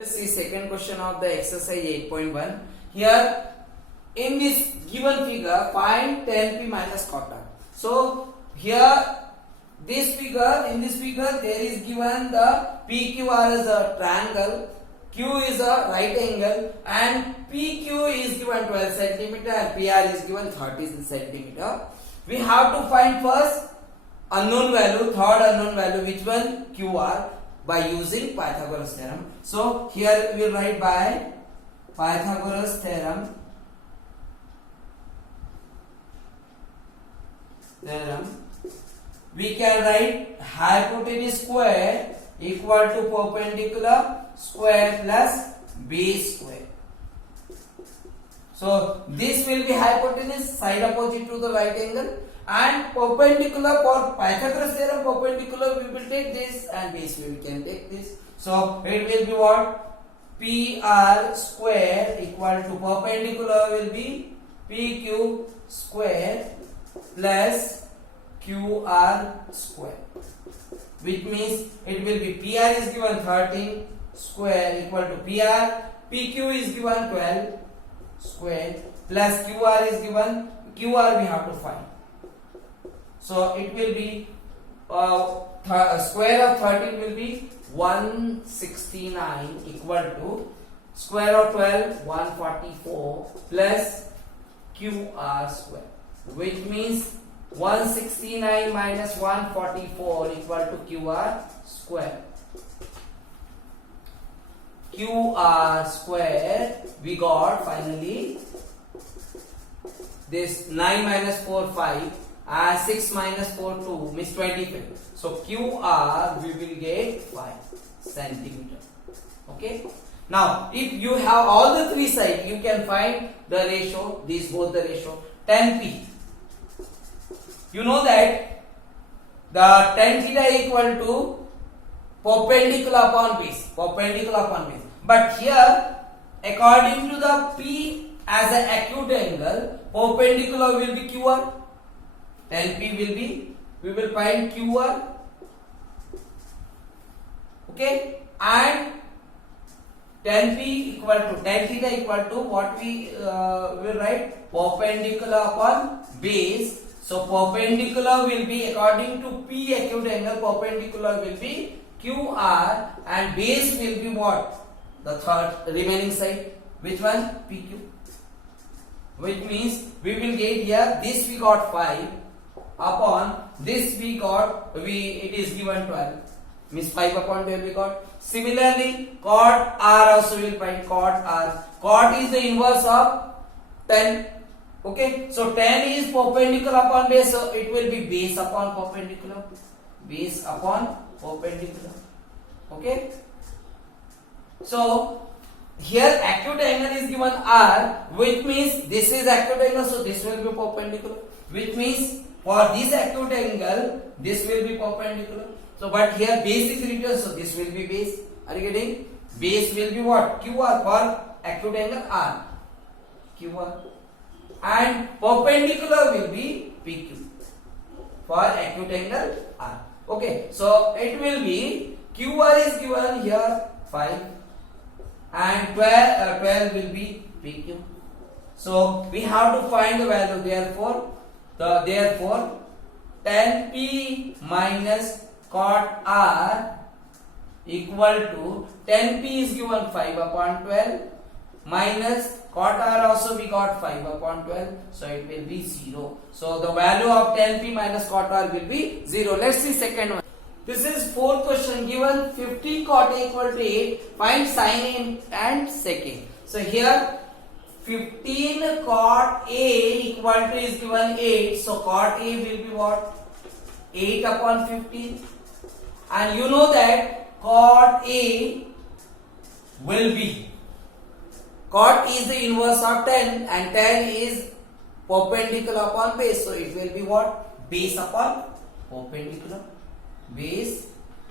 Let's see second question of the exercise 8.1. Here in this given figure find tan P minus cota. So here this figure, in this figure there is given the PQR as a triangle, Q is a right angle and PQ is given 12 centimeter and PR is given 30 centimeter. We have to find first unknown value, third unknown value, which one? QR, by using Pythagoras theorem. So here we will write by Pythagoras theorem. We can write hypotenuse square equal to perpendicular square plus base square. So this will be hypotenuse, side opposite to the right angle, and perpendicular for Pythagoras theorem, perpendicular we will take this and base we can take this. So it will be what? PR square equal to perpendicular will be PQ square plus QR square, which means it will be PR is given 13 square equal to PR, PQ is given 12 square plus QR is given, QR we have to find. So it will be square of 13 will be 169 equal to square of 12 144 plus QR square, which means 169 minus 144 equal to QR square. QR square we got finally this 9 minus 4 5 and 6 minus 4 2 means 25. So QR we will get 5 centimeter. Okay. Now if you have all the three sides, you can find the ratio, these both the ratio tan P. You know that the tan theta equal to perpendicular upon base, perpendicular upon base. But here according to the P as an acute angle, perpendicular will be QR. Tan P will be, we will find QR, okay, and tan P equal to, tan theta equal to what we will write, perpendicular upon base. So perpendicular will be according to P acute angle, perpendicular will be QR and base will be what? The third remaining side, which one? PQ, which means we will get here, this we got 5 upon this we got, it is given 12, means 5 upon 12 we got. Similarly cot R also will find, cot R, cot is the inverse of tan. Okay, so tan is perpendicular upon base, so it will be base upon perpendicular, base upon perpendicular. Okay, so here acute angle is given R, which means this is acute angle, so this will be perpendicular, which means for this acute angle this will be perpendicular. So but here base is written, so this will be base. Are you getting? Base will be what? QR for acute angle R, QR, and perpendicular will be PQ for acute angle R. Okay, so it will be QR is given here 5 and 12 will be PQ. So we have to find the value. Therefore tan P minus cot R equal to, tan P is given 5 upon 12 minus cot R also we got 5 upon 12, so it will be 0. So the value of tan P minus cot R will be 0. Let's see second one. This is fourth question. Given 50 cot A equal to 8, find sin A and sec A. So here 15 cot A equal to is given 8, so cot A will be what? 8 upon 15, and you know that cot A will be, cot is the inverse of tan and tan is perpendicular upon base, so it will be what? Base upon perpendicular, base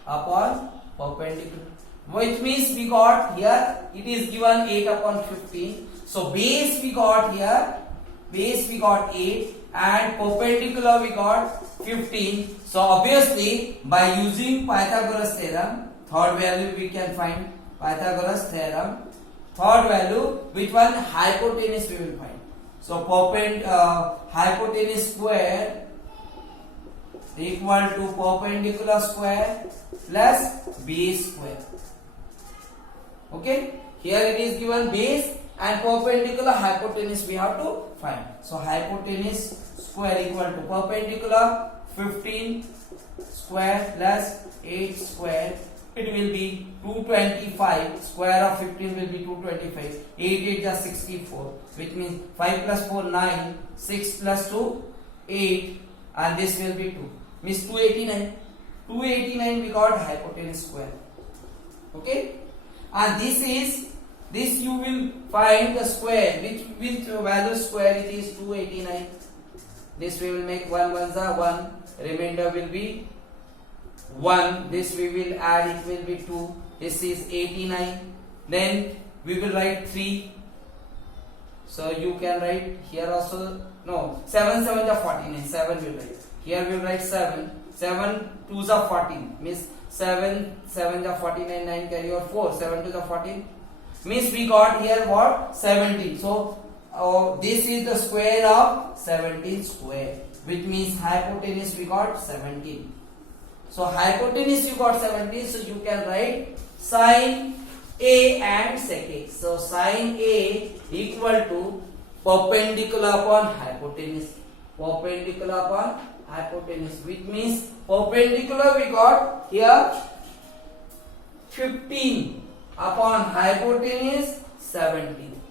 upon perpendicular, which means we got here, it is given 8 upon 15, so base we got here, base we got 8 and perpendicular we got 15. So obviously by using Pythagoras theorem, third value we can find Pythagoras theorem. Third value, which one? Hypotenuse we will find. So hypotenuse square equal to perpendicular square plus base square. Okay, here it is given base and perpendicular, hypotenuse we have to find. So hypotenuse square equal to perpendicular 15 square plus 8 square. It will be 225. Square of 15 will be 225. 8 is 64, which means 5 plus 4 9, 6 plus 2 8, and this will be 2. Means 289. 289 we got hypotenuse square. Okay, and this you will find the square. Which value square it is? 289. This we will make 1 1s are 1. Remainder will be 1. This we will add, it will be 2. This is 89. Then we will write 3. So you can write here also. No, 7 7 are 49. 7 will write. Here we will write 7. 7 2s are 14. Means 7 7 are 49. 9 carry over 4. 7 2s are 14. Means we got here what? 17. So this is the square of 17 square, which means hypotenuse we got 17. So hypotenuse you got 17. So you can write sine A and sec A. So sine A equal to perpendicular upon hypotenuse. Perpendicular upon hypotenuse, which means perpendicular we got here 15 upon hypotenuse 17.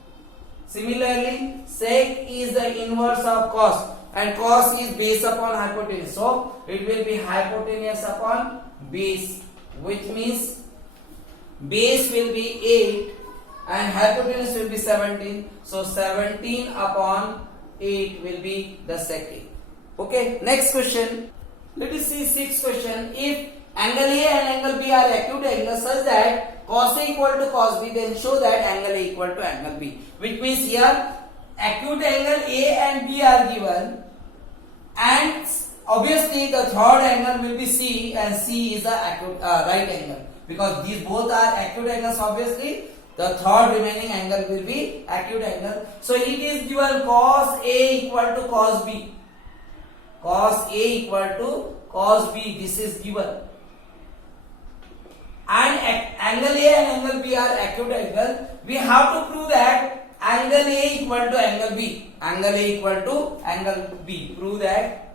Similarly, sec is the inverse of cos, and cos is base upon hypotenuse. So it will be hypotenuse upon base, which means base will be 8 and hypotenuse will be 17. So 17 upon 8 will be the sec A. Okay, next question. Let us see sixth question. If angle A and angle B are acute angles such that cos A equal to cos B, then show that angle A equal to angle B. Which means here acute angle A and B are given, and obviously the third angle will be C, and C is the acute right angle, because these both are acute angles. Obviously the third remaining angle will be acute angle. So it is given cos A equal to cos B. Cos A equal to cos B. This is given. And angle A and angle B are acute angle. We have to prove that angle A equal to angle B. Angle A equal to angle B. Prove that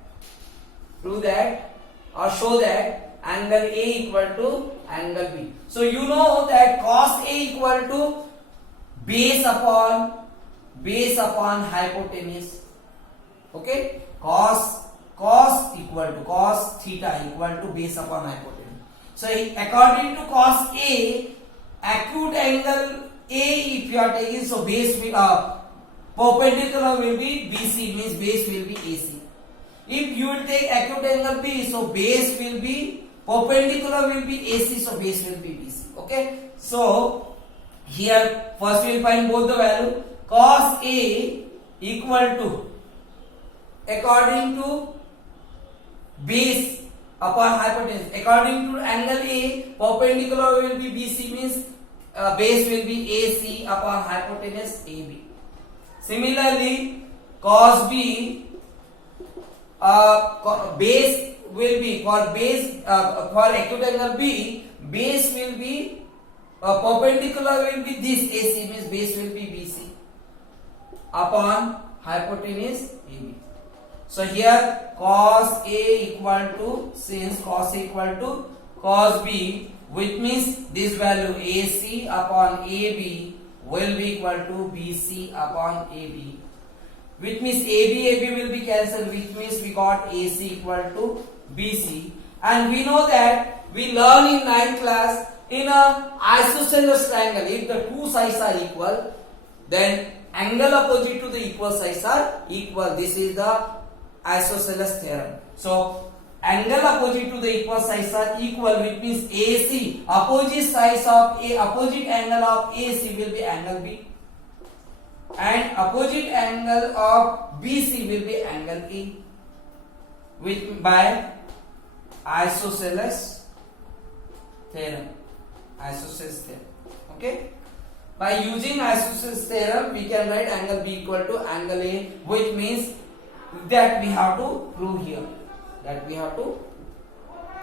or show that angle A equal to angle B. So you know that cos A equal to base upon hypotenuse. Okay, cos equal to cos theta equal to base upon hypotenuse. So according to cos A, acute angle A if you are taking, so base will perpendicular will be BC, means base will be AC. If you will take acute angle B, so base will be perpendicular will be AC, so base will be BC. Okay, so here first we will find both the value. Cos A equal to, according to base upon hypotenuse, according to angle A, perpendicular will be BC, means base will be AC upon hypotenuse AB. Similarly, cos B, base will be for acute angle B, base will be perpendicular will be this AC, means base will be BC upon hypotenuse AB. So here cos A equal to, since cos A equal to cos B, which means this value AC upon AB will be equal to BC upon AB, which means AB will be cancelled, which means we got AC equal to BC. And we know that we learn in 9th class, in a isosceles triangle, if the two sides are equal, then angle opposite to the equal sides are equal. This is the isosceles theorem. So angle opposite to the equal sides are equal, which means AC, opposite sides of A, opposite angle of AC will be angle B, and opposite angle of BC will be angle A, which by isosceles theorem. Okay. By using isosceles theorem, we can write angle B equal to angle A, which means that we have to prove here. That we have to